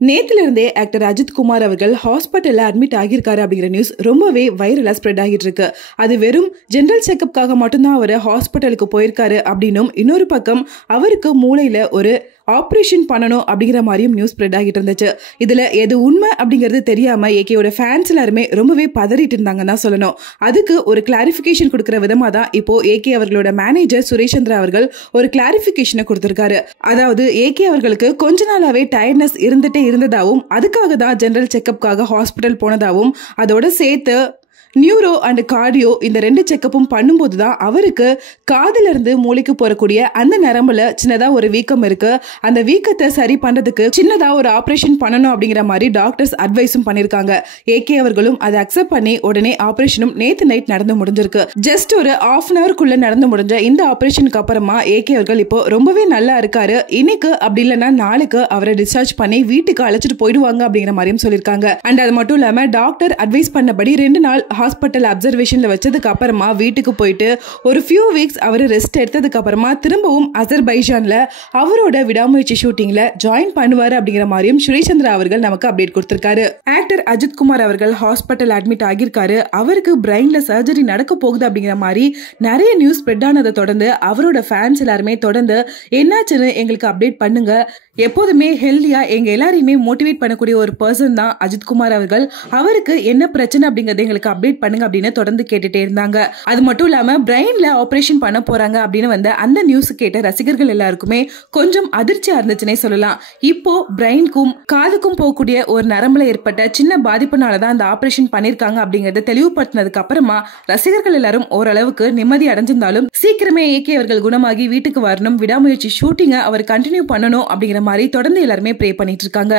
நேத்துல இருந்தே ஆக்டர் அஜித் குமார் அவர்கள் ஹாஸ்பிட்டல்ல அட்மிட் ஆகியிருக்காரு அப்படிங்கிற நியூஸ் ரொம்பவே வைரலா ஸ்ப்ரெட் ஆகிட்டு இருக்கு. அது வெறும் ஜெனரல் செக்அப்காக மட்டும்தான் அவர் ஹாஸ்பிட்டலுக்கு போயிருக்காரு அப்படின்னும், இன்னொரு பக்கம் அவருக்கு மூளையில ஒரு ஆப்ரேஷன் பண்ணணும் அப்படிங்கிற மாதிரியும் நியூஸ் ஸ்ப்ரெட் ஆகிட்டு இருந்துச்சு. இதுல எது உண்மை அப்படிங்கிறது தெரியாம ஏகேயோட ஃபேன்ஸ் எல்லாருமே ரொம்பவே பதறிட்டு இருந்தாங்கன்னு தான் சொல்லணும். அதுக்கு ஒரு கிளாரிபிகேஷன் கொடுக்கிற விதமா தான் இப்போ ஏகே அவர்களோட மேனேஜர் சுரேஷ் சந்திரா அவர்கள் ஒரு கிளாரிபிகேஷனை கொடுத்திருக்காரு. அதாவது ஏகே அவர்களுக்கு கொஞ்ச நாளாவே டயர்ட்னஸ் இருந்துட்டே இருந்ததாவும், அதுக்காக தான் ஜெனரல் செக்அப்காக ஹாஸ்பிட்டல் போனதாவும், அதோட சேர்த்து நியூரோ அண்ட் கார்டியோ இந்த 2 செக்கப்பும் பண்ணும்போது தான் அவருக்கு காதுல இருந்து மூளைக்கு போறக்கூடிய அந்த நரம்புல சின்னதா ஒரு வீக்கம் இருக்கு. அந்த வீக்கத்தை சரி பண்றதுக்கு சின்னதா ஒரு ஆபரேஷன் பண்ணணும் அப்படிங்கிற மாதிரி டாக்டர்ஸ் அட்வைஸும் பண்ணிருக்காங்க. ஏகே அவர்களும் அதை அக்செப்ட் பண்ணி உடனே ஆபரேஷனும் நேத்து நைட் நடந்து முடிஞ்சிருக்கு. ஜஸ்ட் ஒரு ½ an hour நடந்து முடிஞ்ச இந்த ஆபரேஷனுக்கு அப்புறமா ஏகே அவர்கள் இப்போ ரொம்பவே நல்லா இருக்காரு. இன்னைக்கு அப்படி இல்லைன்னா நாளைக்கு அவரை டிஸ்சார்ஜ் பண்ணி வீட்டுக்கு அழைச்சிட்டு போயிடுவாங்க அப்படிங்கிற மாதிரியும் சொல்லியிருக்காங்க. அண்ட் அது மட்டும் இல்லாம டாக்டர் அட்வைஸ் பண்ணபடி 2 நாள் ஹாஸ்பிட்டல் அப்சர்வேஷன்ல வச்சதுக்கு அப்புறமா வீட்டுக்கு போயிட்டு ஒரு ஃபியூ வீக்ஸ் அவர் ரெஸ்ட் எடுத்ததுக்கு அப்புறமா திரும்பவும் அசர்பைஜான்ல அவரோட விடாமுயற்சி ஷூட்டிங்ல ஜாயின் பண்ணுவாரு அப்படிங்கிற மாதிரியும் சுரேஷ் சந்திரா அவர்கள் நமக்கு அப்டேட் கொடுத்திருக்காரு. ஆக்டர் அஜித் குமார் அவர்கள் ஹாஸ்பிட்டல் அட்மிட் ஆகியிருக்காரு. அவருக்கு பிரெயின்ல சர்ஜரி நடக்க போகுது அப்படிங்கிற மாதிரி நிறைய நியூஸ் ஸ்ப்ரெட் ஆனதை தொடர்ந்து அவரோட ஃபேன்ஸ் எல்லாருமே தொடர்ந்து என்னாச்சுன்னு எங்களுக்கு அப்டேட் பண்ணுங்க, எப்போதுமே ஹெல்தியா எங்க எல்லாரையுமே மோட்டிவேட் பண்ணக்கூடிய ஒரு பர்சன் தான் அஜித் குமார் அவர்கள், அவருக்கு என்ன பிரச்சனை அப்படிங்கறத எங்களுக்கு அப்டேட் பண்ணுங்க அப்படின்னு தொடர்ந்து கேட்டுட்டே இருந்தாங்க. அது மட்டும் இல்லாம பிரெயின்ல ஆபரேஷன் பண்ண போறாங்க அப்படின்னு வந்த அந்த நியூஸ் கேட்ட ரசிகர்கள் எல்லாருக்குமே கொஞ்சம் அதிர்ச்சியா இருந்துச்சுன்னே சொல்லலாம். இப்போ பிரெயினுக்கும் காதுக்கும் போகக்கூடிய ஒரு நரம்புல ஏற்பட்ட சின்ன பாதிப்புனாலதான் அந்த ஆபரேஷன் பண்ணிருக்காங்க அப்படிங்கறத தெளிவுபடுத்தினதுக்கு அப்புறமா ரசிகர்கள் எல்லாரும் ஓரளவுக்கு நிம்மதி அடைஞ்சிருந்தாலும் சீக்கிரமே ஏகே அவர்கள் குணமாகி வீட்டுக்கு வரணும், விடாமுயற்சி ஷூட்டிங்க அவர் கண்டினியூ பண்ணணும் அப்படிங்கிற மாதிரி தொடர்ந்து எல்லாருமே ப்ரே பண்ணிட்டு இருக்காங்க.